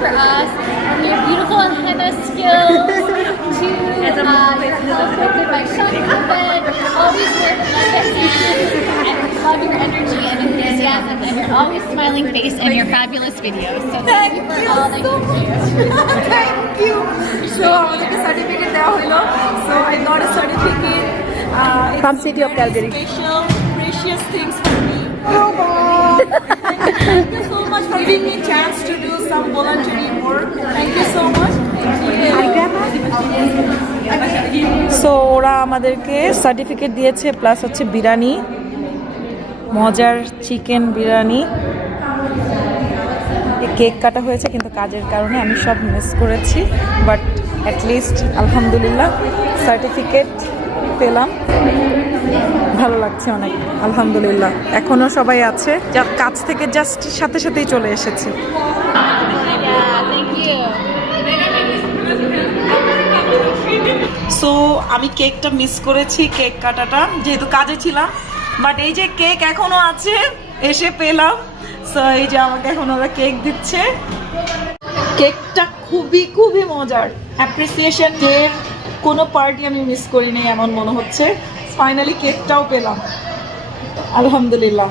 for us from your beautiful henna skills to helped by Shaka Bed. Always wear the hands and love your energy and enthusiasm and your always smiling face and your fabulous videos. So thank you for all that you do. Thank you. So আমাদেরকে certificate দেওয়া হলো. So I got a certificate. From City of Calgary. Special, precious things for me. Thank you so much for giving me a chance to do some volunteering work. Thank you so much. So ওরা আমাদেরকে certificate দিয়েছে plus হচ্ছে বিরিয়ানি, মজার chicken biryani, cake কাটা হয়েছে কিন্তু কাজের কারণে আমি সব মিস করেছি, বাট অ্যাটলিস্ট আলহামদুলিল্লাহ সার্টিফিকেট পেলাম, ভালো লাগছে অনেক আলহামদুলিল্লাহ। এখনো সবাই আছে, যা কাজ থেকে জাস্ট সাথে সাথেই চলে এসেছে। সো আমি কেকটা মিস করেছি, কেক কাটাটা, যেহেতু কাজে ছিলাম, বাট এই যে কেক এখনো আছে, এসে পেলাম। সো এই যে আমাকে এখন ওরা কেক দিচ্ছে, কেকটা খুবই খুবই মজার। অ্যাপ্রিসিয়েশন ডে কোনো পার্টি আমি মিস করিনি এমন মনে হচ্ছে। ফাইনালি কেকটাও পেলাম, আলহামদুলিল্লাহ।